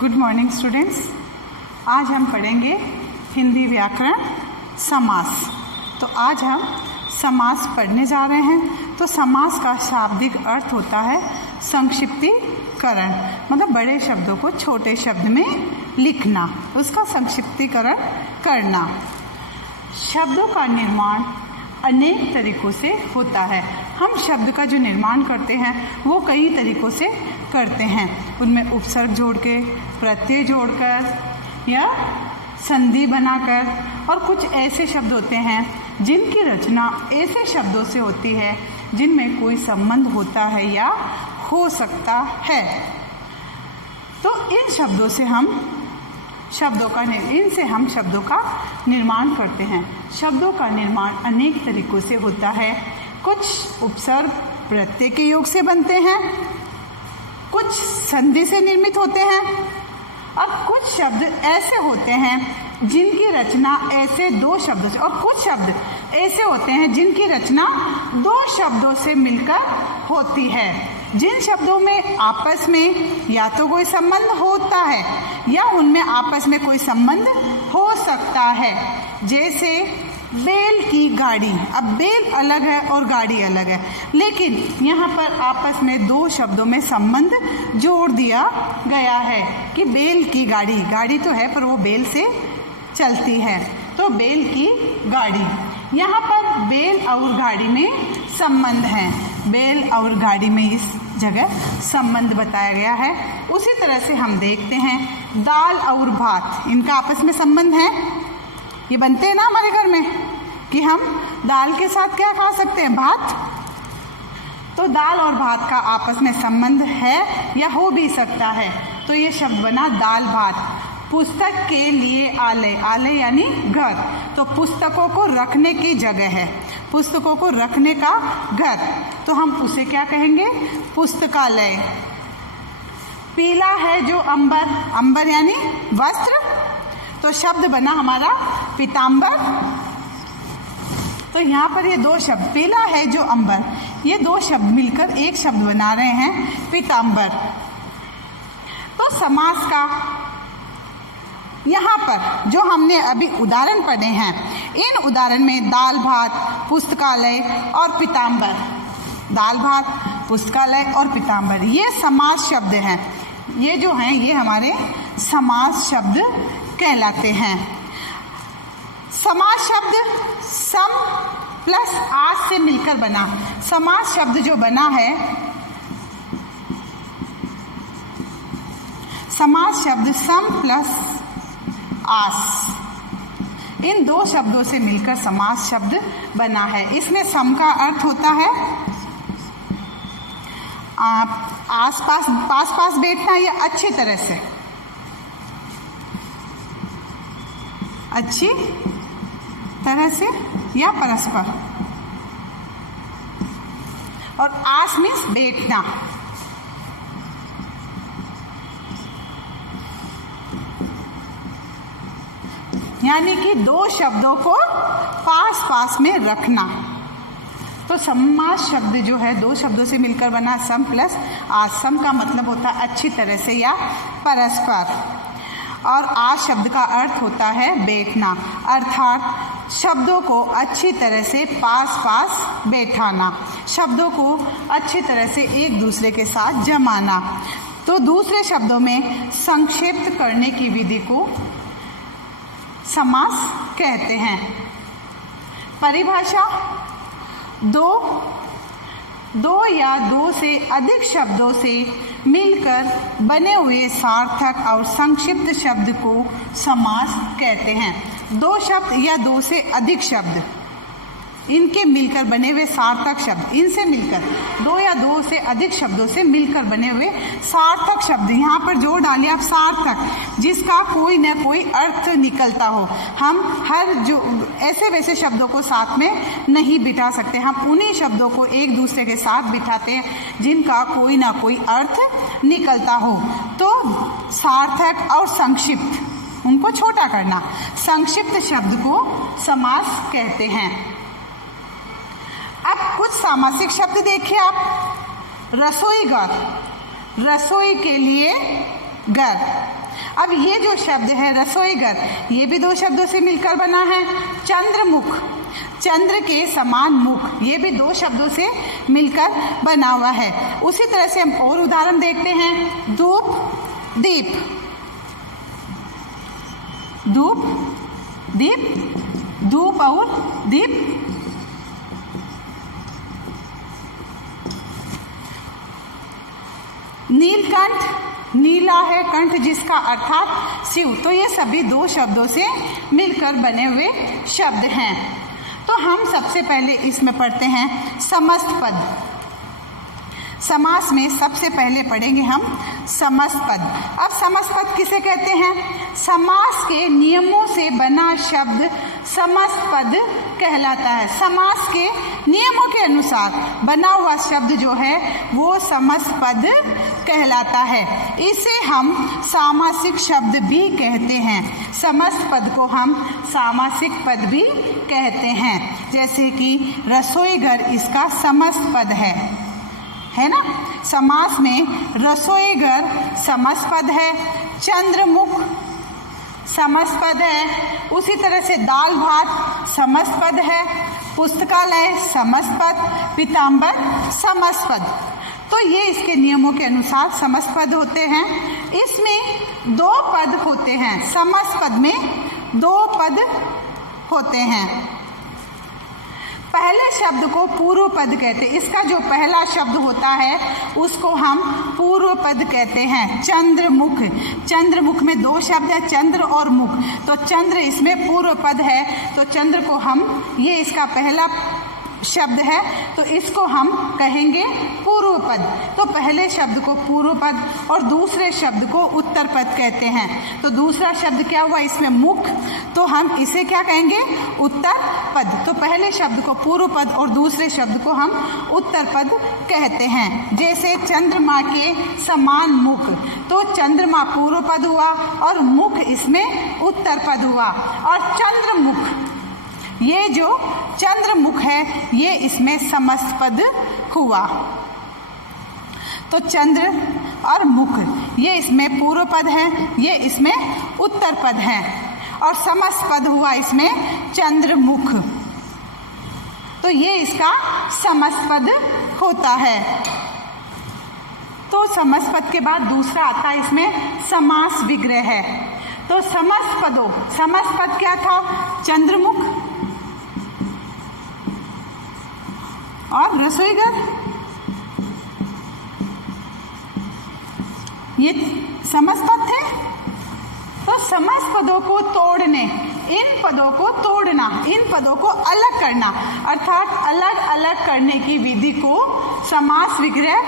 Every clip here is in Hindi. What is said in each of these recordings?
Good morning students. आज हम पढ़ेंगे हिंदी व्याकरण समास। तो आज हम समास पढ़ने जा रहे हैं। तो समास का शाब्दिक अर्थ होता है संक्षिप्तीकरण, मतलब बड़े शब्दों को छोटे शब्द में लिखना, उसका संक्षिप्तीकरण करना। शब्दों का निर्माण अनेक तरीकों से होता है। हम शब्द का जो निर्माण करते हैं वो कई तरीकों से करते हैं। उनमें उपसर्ग जोड़ के, प्रत्यय जोड़कर या संधि बनाकर, और कुछ ऐसे शब्द होते हैं जिनकी रचना ऐसे शब्दों से होती है जिनमें कोई संबंध होता है या हो सकता है। तो इन शब्दों से हम शब्दों का निर्माण करते हैं। शब्दों का निर्माण अनेक तरीकों से होता है। कुछ उपसर्ग प्रत्यय के योग से बनते हैं, कुछ संधि से निर्मित होते हैं, और कुछ शब्द ऐसे होते हैं जिनकी रचना ऐसे दो शब्दों से, और कुछ शब्द ऐसे होते हैं जिनकी रचना दो शब्दों से मिलकर होती है। जिन शब्दों में आपस में या तो कोई संबंध होता है या उनमें आपस में कोई संबंध हो सकता है, जैसे बैल की गाड़ी। अब बैल अलग है और गाड़ी अलग है, लेकिन यहाँ पर आपस में दो शब्दों में संबंध जोड़ दिया गया है कि बैल की गाड़ी, गाड़ी तो है पर वो बैल से चलती है, तो बैल की गाड़ी। यहाँ पर बैल और गाड़ी में संबंध है। बैल और गाड़ी में इस जगह संबंध बताया गया है। उसी तरह से हम देखते हैं दाल और भात, इनका आपस में संबंध है। ये बनते हैं ना हमारे घर में कि हम दाल के साथ क्या खा सकते हैं, भात। तो दाल और भात का आपस में संबंध है या हो भी सकता है। तो ये शब्द बना दाल भात। पुस्तक के लिए आलय, आलय यानी घर, तो पुस्तकों को रखने की जगह है, पुस्तकों को रखने का घर, तो हम उसे क्या कहेंगे, पुस्तकालय। पीला है जो अंबर, अंबर यानी वस्त्र, तो शब्द बना हमारा पीतांबर। तो यहाँ पर ये दो शब्द, पीला है जो अंबर, ये दो शब्द मिलकर एक शब्द बना रहे हैं पीतांबर। तो समास का यहाँ पर जो हमने अभी उदाहरण पढ़े हैं, इन उदाहरण में दाल भात, पुस्तकालय और पीतांबर, दाल भात, पुस्तकालय और पीतांबर, ये समास शब्द हैं। ये जो हैं ये हमारे समास शब्द कहलाते हैं। समास शब्द सम प्लस आस से मिलकर बना। समास शब्द जो बना है, समास शब्द सम प्लस आस, इन दो शब्दों से मिलकर समास शब्द बना है। इसमें सम का अर्थ होता है आस पास, पास पास बैठना या अच्छी तरह से, अच्छी तरह से या परस्पर, और आस मीन्स बैठना। यानी कि दो शब्दों को पास पास में रखना। तो समास शब्द जो है दो शब्दों से मिलकर बना, सम प्लस आस। सम का मतलब होता है अच्छी तरह से या परस्पर, और आस शब्द का अर्थ होता है बैठना, अर्थात शब्दों को अच्छी तरह से पास पास बैठाना, शब्दों को अच्छी तरह से एक दूसरे के साथ जमाना। तो दूसरे शब्दों में संक्षिप्त करने की विधि को समास कहते हैं। परिभाषा, दो या दो से अधिक शब्दों से मिलकर बने हुए सार्थक और संक्षिप्त शब्द को समास कहते हैं। दो शब्द या दो से अधिक शब्द, इनके मिलकर बने हुए सार्थक शब्द, इनसे मिलकर दो या दो से अधिक शब्दों से मिलकर बने हुए सार्थक शब्द, यहाँ पर जोड़ डालिए आप सार्थक, जिसका कोई न कोई अर्थ निकलता हो। हम हर जो ऐसे वैसे शब्दों को साथ में नहीं बिठा सकते, हम उन्हीं शब्दों को एक दूसरे के साथ बिठाते हैं जिनका कोई ना कोई अर्थ निकलता हो। तो सार्थक और संक्षिप्त, उनको छोटा करना, संक्षिप्त शब्द को समास कहते हैं। अब कुछ सामासिक शब्द देखिए आप। रसोई घर, रसोई के लिए घर, अब ये जो शब्द है रसोईघर, ये भी दो शब्दों से मिलकर बना है। चंद्रमुख, चंद्र के समान मुख, ये भी दो शब्दों से मिलकर बना हुआ है। उसी तरह से हम और उदाहरण देखते हैं। धूप, दीप, धूप, दीप, धूप और दीप। नीलकंठ, नीला है कंठ जिसका अर्थात शिव, तो ये सभी दो शब्दों से मिलकर बने हुए शब्द हैं। तो हम सबसे पहले इसमें पढ़ते हैं समस्त पद। समास में सबसे पहले पढ़ेंगे हम समस्त पद। अब समस्त पद किसे कहते हैं? समास के नियमों से बना शब्द समस्त पद कहलाता है। समास के नियमों के अनुसार बना हुआ शब्द जो है वो समस्त पद कहलाता है। इसे हम सामासिक शब्द भी कहते हैं। समस्त पद को हम सामासिक पद भी कहते हैं। जैसे कि रसोईघर इसका समस्त पद है ना। समास में रसोईघर समस्त पद है, चंद्रमुख समस्त पद है। उसी तरह से दाल भात समस्त पद है, पुस्तकालय समस्त पद, पीताम्बर समस्त पद। तो ये इसके नियमों के अनुसार समस्त पद होते हैं। इसमें दो पद होते हैं। समस्त पद में दो पद होते हैं। पहले शब्द को पूर्व पद कहते हैं। इसका जो पहला शब्द होता है उसको हम पूर्व पद कहते हैं। चंद्रमुख, चंद्रमुख में दो शब्द है, चंद्र और मुख, तो चंद्र इसमें पूर्व पद है। तो चंद्र को हम, ये इसका पहला शब्द है तो इसको हम कहेंगे पूर्व पद। तो पहले शब्द को पूर्व पद और दूसरे शब्द को उत्तर पद कहते हैं। तो दूसरा शब्द क्या हुआ इसमें? मुख, तो हम इसे क्या कहेंगे? उत्तर पद। तो पहले शब्द को पूर्व पद और दूसरे शब्द को हम उत्तर पद कहते हैं। जैसे चंद्रमा के समान मुख, तो चंद्रमा पूर्व पद हुआ और मुख इसमें उत्तर पद हुआ। और चंद्रमुख, ये जो चंद्रमुख है ये इसमें समस्त पद हुआ। तो चंद्र और मुख ये इसमें पूर्व पद है, ये इसमें उत्तर पद है। और समस्त पद हुआ इसमें चंद्रमुख, तो ये इसका समस्त पद होता है। तो समस्त पद के बाद दूसरा आता है इसमें समास विग्रह है। तो समस्त पदों, समस्त पद क्या था? चंद्रमुख और रसोईघर, ये समस्त पद थे। तो समस्त पदों को तोड़ने, इन पदों को तोड़ना, इन पदों को अलग करना, अर्थात अलग अलग करने की विधि को समास विग्रह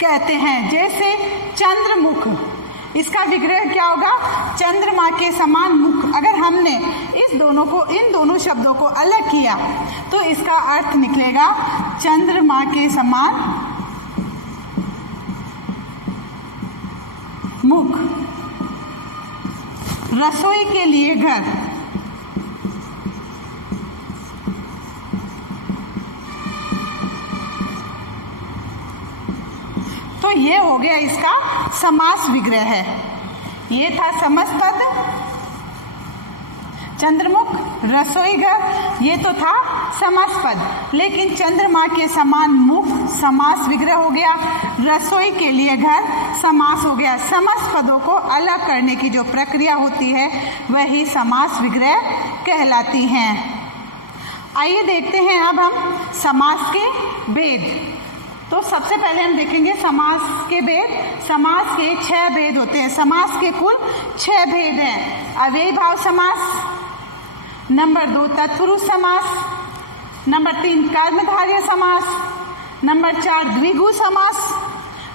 कहते हैं। जैसे चंद्रमुख, इसका विग्रह क्या होगा? चंद्रमा के समान मुख। अगर हमने इन दोनों शब्दों को अलग किया तो इसका अर्थ निकलेगा चंद्रमा के समान मुख। रसोई के लिए घर, तो ये हो गया इसका समास विग्रह है। ये था समस्त पद, चंद्रमुख, रसोईघर, ये तो था समस्त पद। लेकिन चंद्रमा के समान मुख समास विग्रह हो गया, रसोई के लिए घर समास हो गया। समस्त पदों को अलग करने की जो प्रक्रिया होती है वही समास विग्रह कहलाती हैं। आइए देखते हैं अब हम समास के भेद। तो सबसे पहले हम देखेंगे समास के भेद। समास के 6 भेद होते हैं। समास के कुल 6 भेद हैं। अव्ययी भाव समास, नंबर 2 तत्पुरुष समास, नंबर 3 कर्मधारय समास, नंबर 4 द्विगु समास,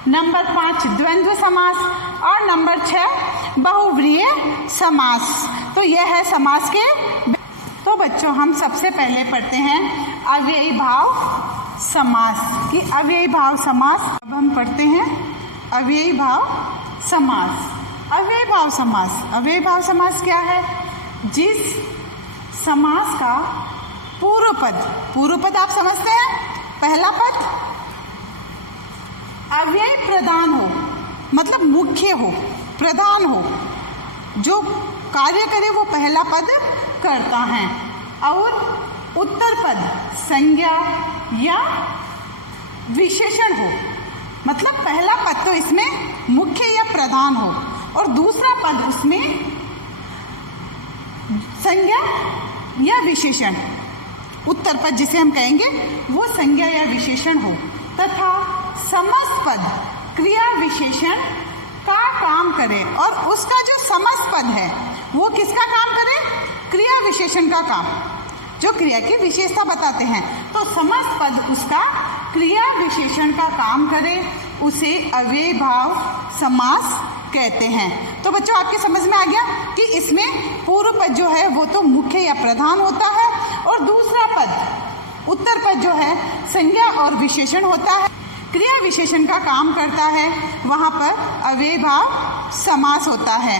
नंबर 5 द्वंद्व समास और नंबर 6 बहुव्रीहि समास। तो यह है समास के। तो बच्चों हम सबसे पहले पढ़ते हैं अव्ययी भाव समास की अव्ययी भाव समास। अब हम पढ़ते हैं अव्ययी भाव समास। अव्ययी भाव समास, अव्ययी भाव समास क्या है? जिस समास का पूर्व पद, पूर्व पद आप समझते हैं, पहला पद अव्यय प्रधान हो, मतलब मुख्य हो, प्रधान हो, जो कार्य करे वो पहला पद करता है, और उत्तर पद संज्ञा या विशेषण हो, मतलब पहला पद तो इसमें मुख्य या प्रधान हो और दूसरा पद उसमें संज्ञा या विशेषण, उत्तर पद जिसे हम कहेंगे वो संज्ञा या विशेषण हो, तथा समस्त पद क्रिया विशेषण का काम करे। और उसका जो समस्त पद है वो किसका काम करे? क्रिया विशेषण का काम, जो क्रिया की विशेषता बताते हैं। तो समस्त पद उसका क्रिया विशेषण का काम करे, उसे अव्ययभाव समास कहते हैं। तो बच्चों आपके समझ में आ गया कि इसमें पूर्व पद जो है वो तो मुख्य या प्रधान होता है और दूसरा पद उत्तर पद जो है संज्ञा और विशेषण होता है, क्रिया विशेषण का काम करता है, वहाँ पर अव्ययभाव समास होता है।